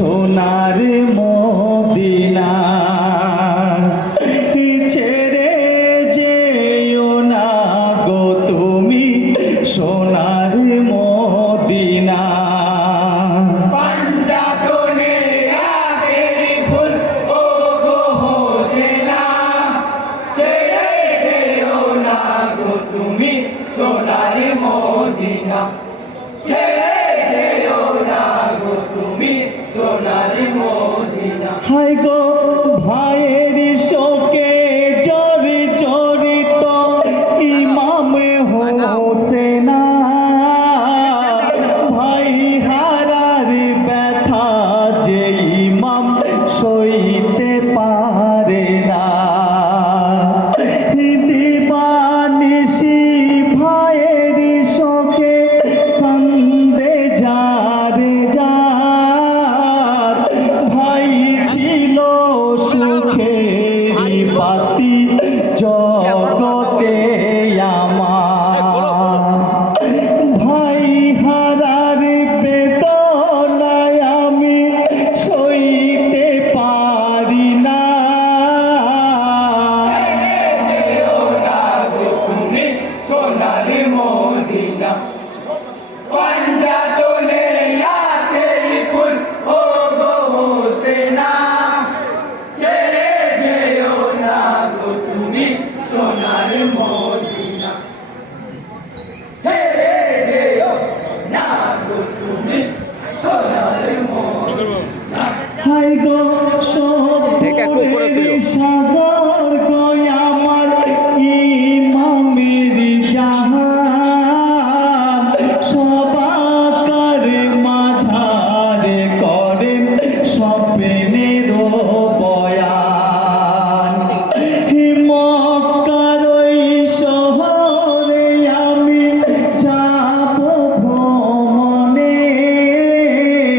সোনার মদিনা। যেও না গো তুমি সোনার মদিনা। তুমি সোনার হাই গো।